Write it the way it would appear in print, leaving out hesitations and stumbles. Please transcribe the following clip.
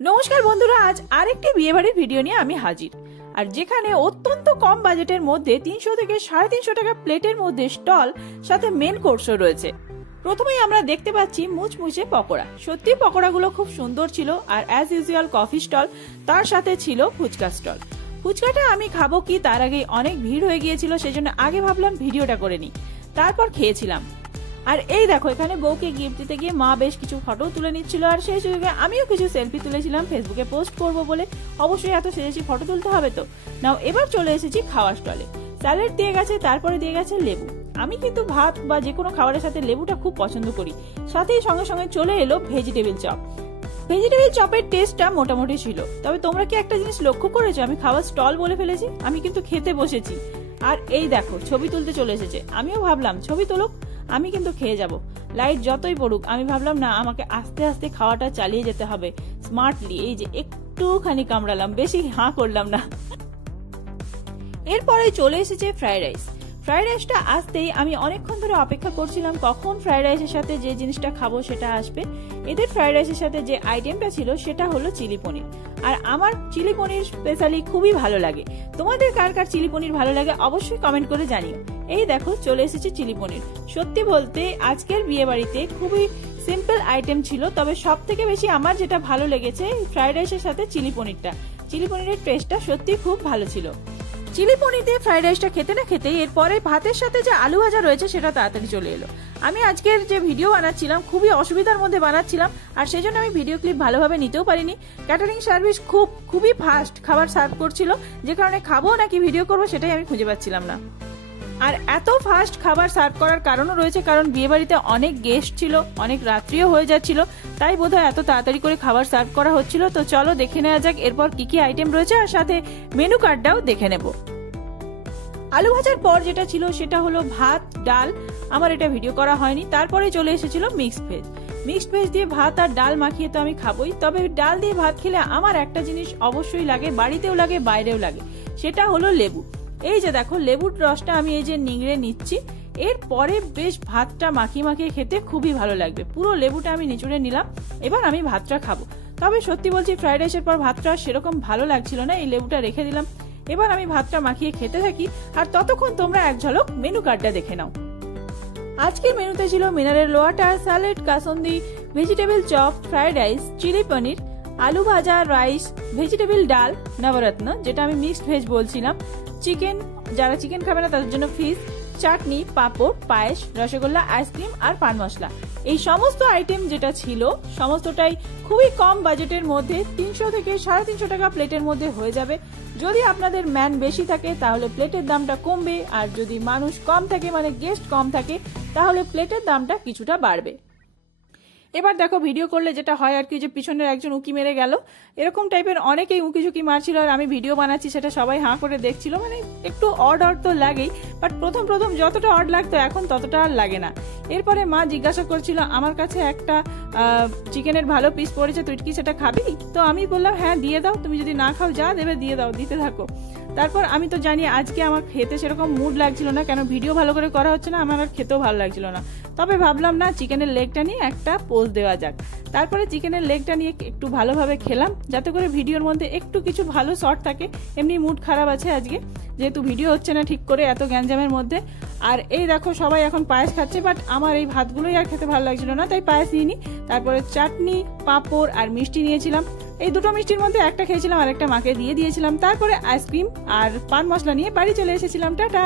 নমস্কার বন্ধুরা, আজ আরেকটি বিয়েবাড়ির ভিডিও নিয়ে আমি হাজির। আর যেখানে অত্যন্ত কম বাজেটের মধ্যে 300 থেকে 350 টাকা প্লেটের মধ্যে স্টল সাথে মেন কোর্সও রয়েছে। প্রথমেই আমরা দেখতে পাচ্ছি মুচমুচে পকোড়া। সত্যি পকোড়াগুলো খুব সুন্দর ছিল। আর অ্যাজ ইউজুয়াল কফি স্টল, তার সাথে ছিল ফুচকা স্টল। ফুচকাটা আমি খাবো কি তার আগে অনেক ভিড় হয়ে গিয়েছিল, সেজন্য আগে ভাবলাম ভিডিওটা করে নিই, তারপর খেয়েছিলাম। আর এই দেখো, এখানে বউকে গিফট দিতে গিয়ে মা বেশ কিছু ফটো তুলে নিচ্ছিল, আর সেই সুযোগে আমিও কিছু সেলফি তুলেছিলাম ফেসবুকে পোস্ট করব বলে। অবশ্যই এত সেজেছি, ফটো তুলতে হবে তো। নাও এবার চলে এসেছি খাওয়ার স্টলে। স্যালাড দিয়ে গেছে, তারপরে দিয়ে গেছে লেবু। আমি কিন্তু ভাত বা যে কোনো খাবারের সাথে লেবুটা খুব পছন্দ করি। সাথেই সঙ্গে সঙ্গে চলে এলো ভেজিটেবিল চপ। ভেজিটেবিল চপের টেস্টটা মোটামুটি ছিল। তবে তোমরা কি একটা জিনিস লক্ষ্য করেছো, আমি খাওয়ার স্টল বলে ফেলেছি, আমি কিন্তু খেতে বসেছি। আর এই দেখো, ছবি তুলতে চলে এসেছে। আমিও ভাবলাম ছবি তুলুক, আমি কিন্তু খেয়ে যাব। লাইট যতই পড়ুক, আমি ভাবলাম না, আমাকে আস্তে আস্তে খাওয়াটা চালিয়ে যেতে হবে স্মার্টলি। এই যে একটুখানি কামড়ালাম, বেশি হাঁ করলাম না। এরপরে চলে এসেছে ফ্রাইড রাইস। ফ্রাইড রাইসটা আসতেই আমি অনেকক্ষণ ধরে অপেক্ষা করছিলাম কখন ফ্রাইড রাইসের সাথে যে জিনিসটা খাবো সেটা আসবে। এদের ফ্রাইড রাইসের সাথে যে আইটেমটা ছিল সেটা হলো চিলি পনির। আর আমার চিলি পনির স্পেশালি খুবই ভালো লাগে। তোমাদের কার কার চিলি পনির ভালো লাগে অবশ্যই কমেন্ট করে জানিও। এই দেখো চলে এসেছে চিলি পনির। সত্যি বলতে আজকের বিয়ে বাড়িতে খুবই সিম্পল আইটেম ছিল, তবে সব থেকে বেশি আমার যেটা ভালো লেগেছে ফ্রাইড রাইসের সাথে চিলি পনিরটা। চিলি পনিরের টেস্টটা সত্যি খুব ভালো ছিল। চিলি পনির দিয়ে ফ্রাইড রাইসটা খেতে না খেতেই এরপরে ভাতের সাথে যে আলু ভাজা রয়েছে সেটা তাড়াতাড়ি চলে এলো। আমি আজকের যে ভিডিও বানাচ্ছিলাম খুবই অসুবিধার মধ্যে বানাচ্ছিলাম, আর সেই জন্য আমি ভিডিও ক্লিপ ভালোভাবে নিতেও পারিনি। ক্যাটারিং সার্ভিস খুবই ফাস্ট খাবার সার্ভ করছিল, যে কারণে খাবো নাকি ভিডিও করবো সেটাই আমি খুঁজে পাচ্ছিলাম না। আর এত ফাস্ট খাবার সার্ভ করার কারণও রয়েছে, কারণ বিয়ে বাড়িতে অনেক গেস্ট ছিল, অনেক রাত্রিও হয়ে যাচ্ছিল, তাই বোধহয় এত তাড়াতাড়ি করে খাবার সার্ভ করা হচ্ছিল। তো চলো দেখে নেওয়া যাক এরপর কি কি আইটেম রয়েছে, আর সাথে মেনু কার্ডটাও দেখে নেব। আলু ভাজার পর যেটা ছিল সেটা হলো ভাত ডাল। আমার এটা ভিডিও করা হয়নি। তারপরে চলে এসেছিল মিক্সড ভেজ। মিক্সড ভেজ দিয়ে ভাত আর ডাল মাখিয়ে তো আমি খাবোই, তবে ডাল দিয়ে ভাত খেলে আমার একটা জিনিস অবশ্যই লাগে, বাড়িতেও লাগে বাইরেও লাগে, সেটা হলো লেবু। এই যে দেখো, লেবুর রসটা আমি এই যে নিংড়ে নিচ্ছি। এরপরে বেশ ভাতটা মাখিয়ে মাখিয়ে খেতে খুবই ভালো লাগবে। পুরো লেবুটা আমি নিচুড়ে নিলাম। এবার আমি ভাতটা খাবো। তবে সত্যি বলছি, ফ্রাইড রাইসের পর ভাতটা সেরকম ভালো লাগছিল না, এই লেবুটা রেখে দিলাম। এবার আমি ভাতটা মাখিয়ে খেতে থাকি, আর ততক্ষণ তোমরা এক ঝলক মেনু কার্ডটা দেখে নাও। আজকের মেনুতে ছিল mineral water, salad, kasundi, vegetable chop, fried rice, chilli paneer, আলু ভাজা, রাইস, ভেজিটেবল ডাল, নবরত্ন যেটা আমি মিক্সড ভেজ বলছিলাম, চিকেন, যারা চিকেন খাবে না তাদের জন্য ফিশ, চাটনি, পাঁপড়, পায়েস, রসগোল্লা, আইসক্রিম আর পান মশলা। এই সমস্ত আইটেম যেটা ছিল সমস্তটাই খুবই কম বাজেটের মধ্যে 300 থেকে 350 টাকা প্লেটের মধ্যে হয়ে যাবে। যদি আপনাদের ম্যান বেশি থাকে তাহলে প্লেটের দামটা কমবে, আর যদি মানুষ কম থাকে মানে গেস্ট কম থাকে তাহলে প্লেটের দামটা কিছুটা বাড়বে। এবার দেখো, ভিডিও করলে যেটা হয় আর কি, যে পিছনের একজন উকি মেরে গেল, এরকম টাইপের অনেকেই উকি ঝুঁকি মারছিল, আর আমি ভিডিও বানাচ্ছি সেটা সবাই হাঁ করে দেখছিল। মানে একটু অড তো লাগেই, বাট প্রথম যতটা অড লাগতো এখন ততটা আর লাগে না। এরপরে মা জিজ্ঞাসা করছিল আমার কাছে একটা চিকেনের ভালো পিস পড়েছে, তুই কি সেটা খাবি? তো আমি বললাম হ্যাঁ দিয়ে দাও, তুমি যদি না খাও যা দেবে দিয়ে দাও, দিতে থাকো। তারপর আমি তো জানি আজকে আমার খেতে সেরকম মুড লাগছিল না, কেন ভিডিও ভালো করে করা হচ্ছে না, আমার আর খেতেও ভালো লাগছিল না। তবে ভাবলাম না, চিকেনের লেগটা নিয়ে একটা পোস্ট দেওয়া যাক। তারপরে চিকেনের লেগটা নিয়ে একটু ভালোভাবে খেলাম, যাতে করে ভিডিওর মধ্যে একটু কিছু ভালো শর্ট থাকে। এমনি মুড খারাপ আছে আজকে, যেহেতু ভিডিও হচ্ছে না ঠিক করে এত গ্যাঞ্জামের মধ্যে। আর এই দেখো, সবাই এখন পায়েস খাচ্ছে, বাট আমার এই ভাতগুলোই আর খেতে ভালো লাগছিল না, তাই পায়েস নিইনি। তারপরে চাটনি, পাঁপড় আর মিষ্টি নিয়েছিলাম। এই দুটো মিষ্টির মধ্যে একটা খেয়েছিলাম আর একটা মাকে দিয়ে দিয়েছিলাম। তারপরে আইসক্রিম আর পান মশলা নিয়ে বাড়ি চলে এসেছিলাম। টাটা।